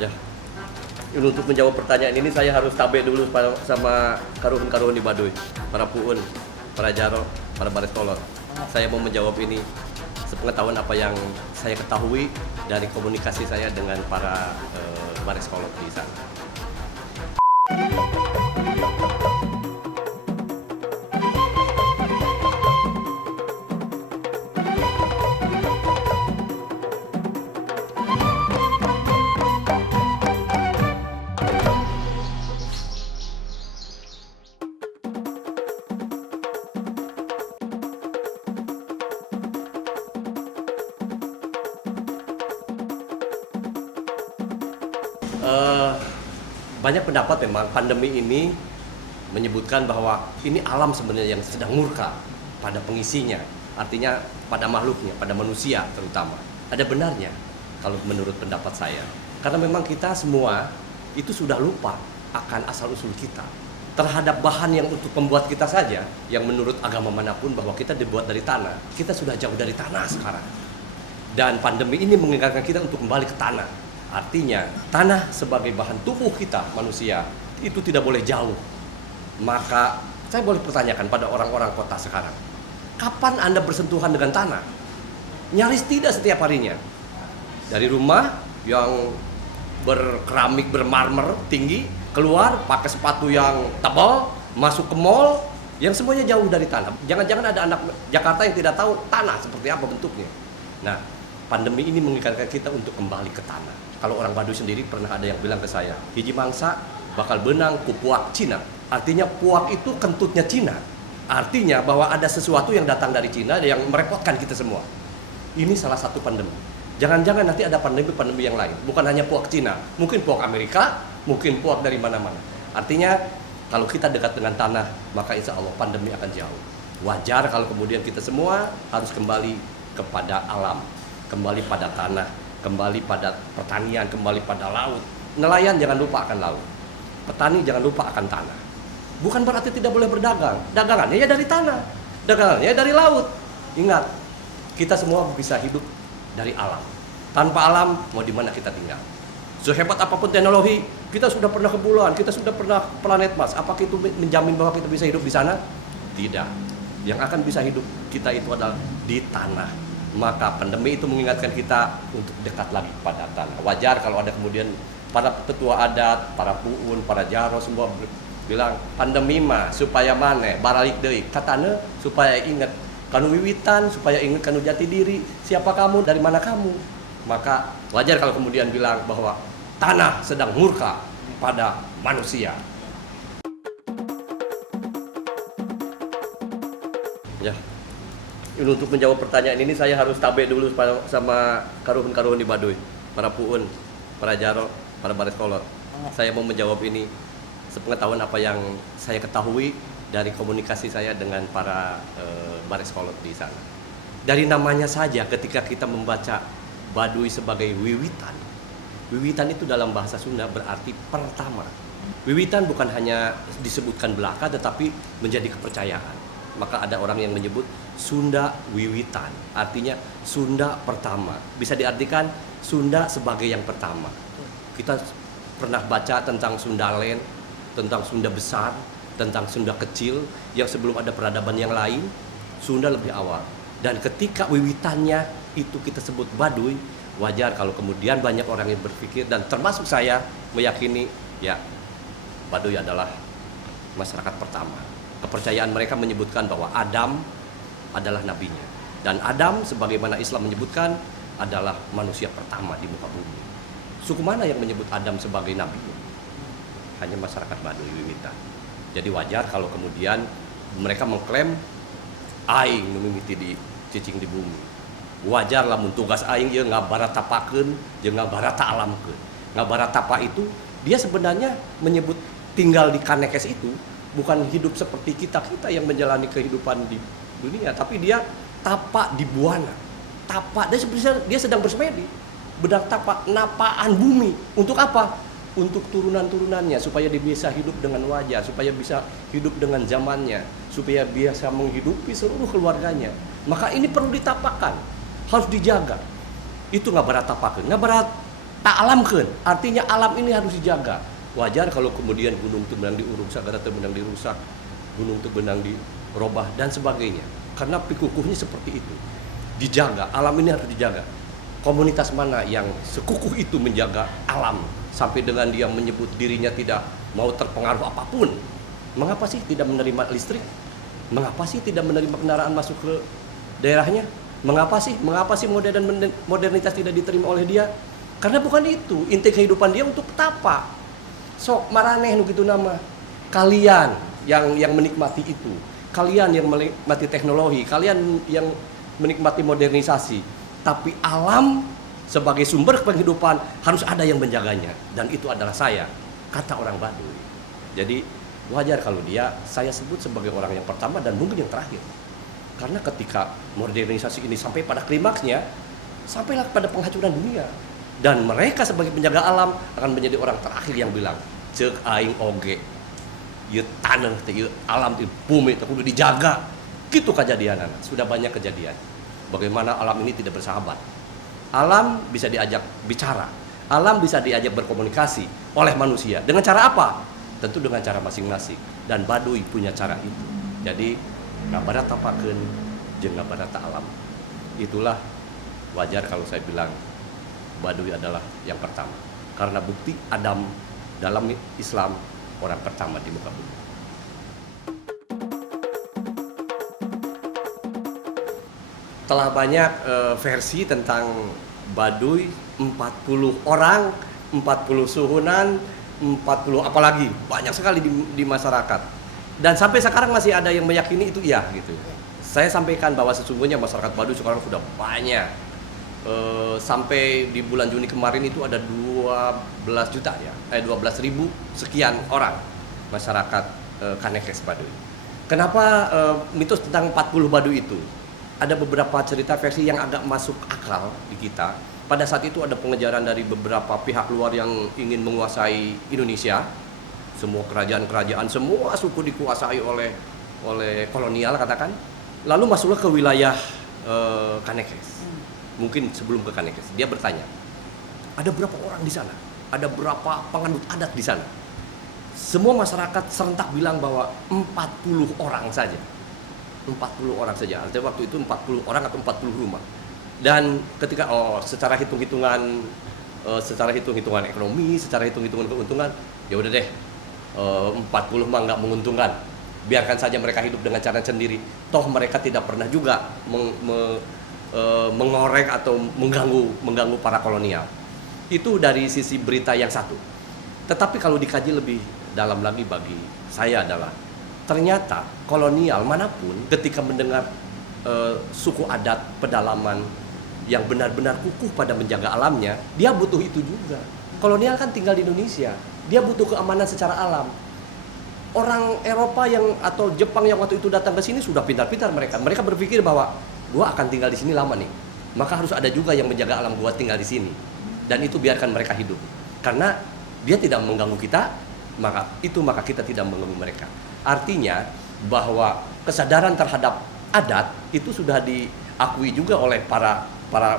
Ya, untuk menjawab pertanyaan ini saya harus tabe dulu sama karuhun-karuhun di Baduy, para puun, para jaro, para baris kolot. Saya mau menjawab ini sepengetahuan apa yang saya ketahui dari komunikasi saya dengan para baris kolot di sana. Banyak pendapat memang pandemi ini menyebutkan bahwa ini alam sebenarnya yang sedang murka pada pengisinya, artinya pada makhluknya, pada manusia terutama. Ada benarnya kalau menurut pendapat saya, karena memang kita semua itu sudah lupa akan asal-usul kita terhadap bahan yang untuk membuat kita saja, yang menurut agama manapun bahwa kita dibuat dari tanah. Kita sudah jauh dari tanah sekarang, dan pandemi ini mengingatkan kita untuk kembali ke tanah. Artinya, tanah sebagai bahan tubuh kita, manusia, itu tidak boleh jauh. Maka, saya boleh pertanyakan pada orang-orang kota sekarang, kapan Anda bersentuhan dengan tanah? Nyaris tidak setiap harinya. Dari rumah yang berkeramik, bermarmer, tinggi, keluar pakai sepatu yang tebal, masuk ke mall, yang semuanya jauh dari tanah. Jangan-jangan ada anak Jakarta yang tidak tahu tanah seperti apa bentuknya. Nah, pandemi ini mengingatkan kita untuk kembali ke tanah. Kalau orang Baduy sendiri pernah ada yang bilang ke saya, hiji mangsa bakal benang ku puak Cina. Artinya puak itu kentutnya Cina. Artinya bahwa ada sesuatu yang datang dari Cina yang merepotkan kita semua. Ini salah satu pandemi. Jangan-jangan nanti ada pandemi-pandemi yang lain. Bukan hanya puak Cina, mungkin puak Amerika, mungkin puak dari mana-mana. Artinya kalau kita dekat dengan tanah, maka insya Allah pandemi akan jauh. Wajar kalau kemudian kita semua harus kembali kepada alam, kembali pada tanah, kembali pada pertanian, kembali pada laut. Nelayan jangan lupa akan laut. Petani jangan lupa akan tanah. Bukan berarti tidak boleh berdagang. Dagangannya ya dari tanah, dagangannya ya dari laut. Ingat, kita semua bisa hidup dari alam. Tanpa alam, mau di mana kita tinggal? Sehebat apapun teknologi, kita sudah pernah ke bulan, kita sudah pernah ke planet Mars. Apakah itu menjamin bahwa kita bisa hidup di sana? Tidak. Yang akan bisa hidup kita itu adalah di tanah. Maka pandemi itu mengingatkan kita untuk dekat lagi pada tanah. Wajar kalau ada kemudian para tetua adat, para puun, para jaro semua bilang pandemi mah supaya mana baralik deui katana supaya ingat kanu wiwitan, supaya ingat kanu jati diri, siapa kamu, dari mana kamu. Maka wajar kalau kemudian bilang bahwa tanah sedang murka pada manusia. Ya. Untuk menjawab pertanyaan ini saya harus tabe dulu sama karuhun-karuhun di Baduy, para puun, para jaro, para baris kolot. Saya mau menjawab ini sepengetahuan apa yang saya ketahui dari komunikasi saya dengan para baris kolot di sana. Dari namanya saja ketika kita membaca Baduy sebagai wiwitan. Wiwitan itu dalam bahasa Sunda berarti pertama. Wiwitan bukan hanya disebutkan belaka tetapi menjadi kepercayaan. Maka ada orang yang menyebut Sunda Wiwitan, artinya Sunda pertama. Bisa diartikan Sunda sebagai yang pertama. Kita pernah baca tentang Sundalen, tentang Sunda besar, tentang Sunda kecil, yang sebelum ada peradaban yang lain, Sunda lebih awal. Dan ketika wiwitannya itu kita sebut Baduy, wajar kalau kemudian banyak orang yang berpikir, dan termasuk saya meyakini, ya Baduy adalah masyarakat pertama. Kepercayaan mereka menyebutkan bahwa Adam adalah nabinya. Dan Adam, sebagaimana Islam menyebutkan, adalah manusia pertama di muka bumi. Suku mana yang menyebut Adam sebagai nabinya? Hanya masyarakat Baduy Wiwitan. Jadi wajar kalau kemudian mereka mengklaim aing mimiti di cicing di bumi. Wajar lamun tugas aing ieu ngabaratapakeun jeung ngabarata alamkeun. Ngabaratapa itu dia sebenarnya menyebut tinggal di kanekes itu bukan hidup seperti kita yang menjalani kehidupan di dunia, tapi dia tapak di buana. Tapak, dia sedang bersemedi. Bedak tapak, napaan bumi. Untuk apa? Untuk turunan-turunannya, supaya dia bisa hidup dengan wajar, supaya bisa hidup dengan zamannya, supaya bisa menghidupi seluruh keluarganya. Maka ini perlu ditapakkan, harus dijaga. Itu ngabarat tapakeun. Ngabarat Tak alamkan, artinya alam ini harus dijaga. Wajar kalau kemudian gunung itu benang diurusak, sagara itu benang dirusak, gunung itu benang dirobah dan sebagainya. Karena pikukuhnya seperti itu. Dijaga, alam ini harus dijaga. Komunitas mana yang sekukuh itu menjaga alam sampai dengan dia menyebut dirinya tidak mau terpengaruh apapun? Mengapa sih tidak menerima listrik? Mengapa sih tidak menerima kendaraan masuk ke daerahnya? Mengapa sih modernitas tidak diterima oleh dia? Karena bukan itu inti kehidupan dia untuk petapa. Sok maraneh nu gitu nama. Kalian yang menikmati itu, kalian yang menikmati teknologi, kalian yang menikmati modernisasi, tapi alam sebagai sumber kehidupan harus ada yang menjaganya, dan itu adalah saya, kata orang Baduy. Jadi wajar kalau saya sebut sebagai orang yang pertama dan mungkin yang terakhir. Karena ketika modernisasi ini sampai pada klimaksnya, sampailah pada penghancuran dunia. Dan mereka sebagai penjaga alam akan menjadi orang terakhir yang bilang, cek aing oge, ieu tanah teh, ieu alam teh, bumi teh kudu dijaga. Gitu kejadian, sudah banyak kejadian. Bagaimana alam ini tidak bersahabat. Alam bisa diajak bicara, alam bisa diajak berkomunikasi oleh manusia. Dengan cara apa? Tentu dengan cara masing-masing. Dan Baduy punya cara itu. Jadi ngabarat tapakeun jeung ngabarat alam. Itulah wajar kalau saya bilang Baduy adalah yang pertama. Karena bukti Adam dalam Islam orang pertama di muka bumi. Telah banyak versi tentang Baduy, 40 orang, 40 suhunan, 40 apalagi, banyak sekali di masyarakat. Dan sampai sekarang masih ada yang meyakini itu iya gitu. Saya sampaikan bahwa sesungguhnya masyarakat Baduy sekarang sudah banyak. Sampai di bulan Juni kemarin itu ada 12 juta ya, 12.000 sekian orang masyarakat Kanekes Baduy. Kenapa mitos tentang 40 Baduy itu? Ada beberapa cerita versi yang agak masuk akal di kita. Pada saat itu ada pengejaran dari beberapa pihak luar yang ingin menguasai Indonesia. Semua kerajaan-kerajaan, semua suku dikuasai oleh kolonial katakan. Lalu masuklah ke wilayah Kanekes. Mungkin sebelum ke Kanekes, dia bertanya, ada berapa orang di sana? Ada berapa penganut adat di sana? Semua masyarakat serentak bilang bahwa 40 orang saja. 40 orang saja. Artinya waktu itu 40 orang atau 40 rumah. Dan ketika secara hitung-hitungan ekonomi, secara hitung-hitungan keuntungan, ya udah deh, 40 mah nggak menguntungkan. Biarkan saja mereka hidup dengan cara sendiri. Toh mereka tidak pernah juga mengorek atau mengganggu para kolonial. Itu dari sisi berita yang satu. Tetapi kalau dikaji lebih dalam lagi bagi saya adalah ternyata kolonial manapun ketika mendengar suku adat pedalaman yang benar-benar kukuh pada menjaga alamnya, dia butuh itu juga. Kolonial kan tinggal di Indonesia, dia butuh keamanan secara alam. Orang Eropa atau Jepang yang waktu itu datang ke sini sudah pintar-pintar mereka. Mereka berpikir bahwa gua akan tinggal di sini lama nih, maka harus ada juga yang menjaga alam gua tinggal di sini, dan itu biarkan mereka hidup, karena dia tidak mengganggu kita, maka kita tidak mengganggu mereka. Artinya bahwa kesadaran terhadap adat itu sudah diakui juga oleh para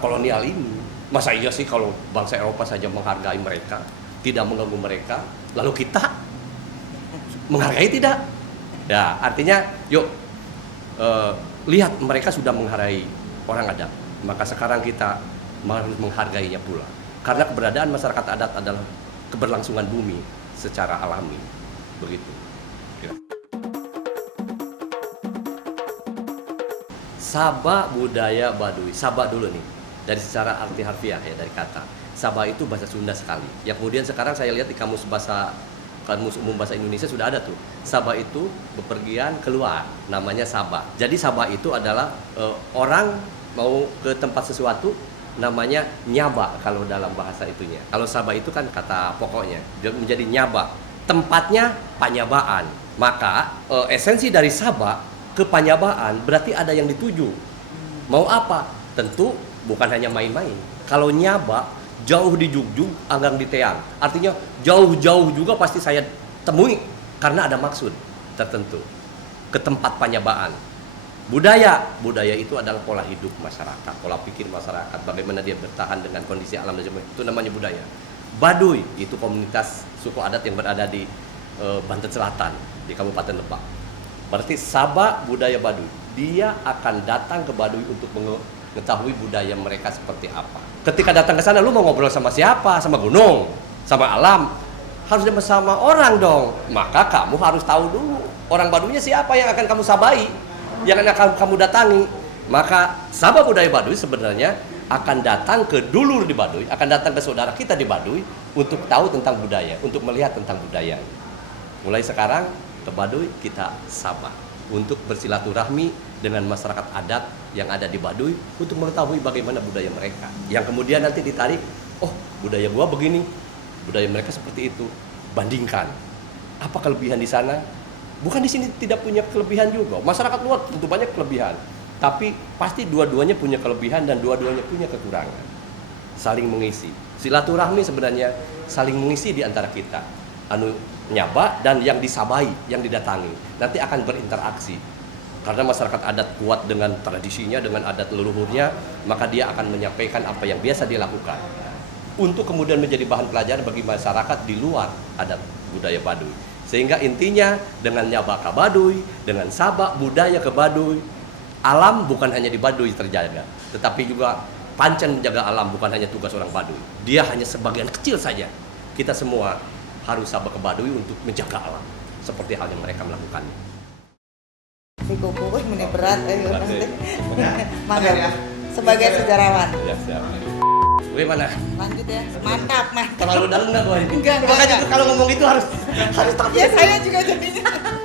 kolonial ini. Masa iya sih kalau bangsa Eropa saja menghargai mereka, tidak mengganggu mereka, lalu kita menghargai tidak? Ya artinya yuk. Lihat mereka sudah menghargai orang adat, maka sekarang kita harus menghargainya pula. Karena keberadaan masyarakat adat adalah keberlangsungan bumi secara alami, begitu. Sabah budaya Baduy. Sabah dulu nih, dari secara arti harfiah ya, dari kata. Sabah itu bahasa Sunda sekali. Yang kemudian sekarang saya lihat di kamus umum bahasa Indonesia sudah ada tuh. Sabah itu bepergian keluar, namanya Sabah. Jadi Sabah itu adalah orang mau ke tempat sesuatu, namanya nyaba kalau dalam bahasa itunya. Kalau Sabah itu kan kata pokoknya, menjadi nyaba. Tempatnya panyabaan. Maka esensi dari Sabah ke panyabaan berarti ada yang dituju. Mau apa? Tentu bukan hanya main-main. Kalau nyaba jauh di Jugjug, anggang di Teang. Artinya jauh-jauh juga pasti saya temui karena ada maksud tertentu ke tempat panyabaan. Budaya itu adalah pola hidup masyarakat, pola pikir masyarakat, bagaimana dia bertahan dengan kondisi alam dan sebagainya. Itu namanya budaya. Baduy itu komunitas suku adat yang berada di Banten Selatan, di Kabupaten Lebak. Berarti Sabak budaya Baduy. Dia akan datang ke Baduy untuk mengetahui budaya mereka seperti apa. Ketika datang ke sana, lu mau ngobrol sama siapa? Sama gunung, sama alam. Harus sama orang dong. Maka kamu harus tahu dulu orang Baduynya siapa yang akan kamu sabai, yang akan kamu datangi. Maka Sabah budaya Baduy sebenarnya akan datang ke dulur di Baduy, akan datang ke saudara kita di Baduy untuk tahu tentang budaya, untuk melihat tentang budaya. Mulai sekarang ke Baduy kita Sabah untuk bersilaturahmi dengan masyarakat adat yang ada di Baduy untuk mengetahui bagaimana budaya mereka. Yang kemudian nanti ditarik, oh budaya gua begini, budaya mereka seperti itu. Bandingkan, apa kelebihan di sana? Bukan di sini tidak punya kelebihan juga. Masyarakat luar tentu banyak kelebihan, tapi pasti dua-duanya punya kelebihan dan dua-duanya punya kekurangan. Saling mengisi. Silaturahmi sebenarnya saling mengisi di antara kita. Nyaba dan yang disabai, yang didatangi. Nanti akan berinteraksi. Karena masyarakat adat kuat dengan tradisinya, dengan adat leluhurnya, maka dia akan menyampaikan apa yang biasa dia lakukan. Untuk kemudian menjadi bahan pelajaran bagi masyarakat di luar adat budaya Baduy. Sehingga intinya dengan nyaba ke Baduy, dengan sabak budaya ke Baduy, alam bukan hanya di Baduy terjaga, tetapi juga Pancen menjaga alam bukan hanya tugas orang Baduy. Dia hanya sebagian kecil saja. Kita semua harus sabak ke Baduy untuk menjaga alam, seperti hal yang mereka melakukannya. Si kuku ini berat, Mangga ya. Sebagai sejarawan. Ya, siap. Bagaimana? Lanjut ya, mantap. Terlalu dalam nggak gue? Enggak. Makanya kalau ngomong itu harus Ya saya juga jadinya.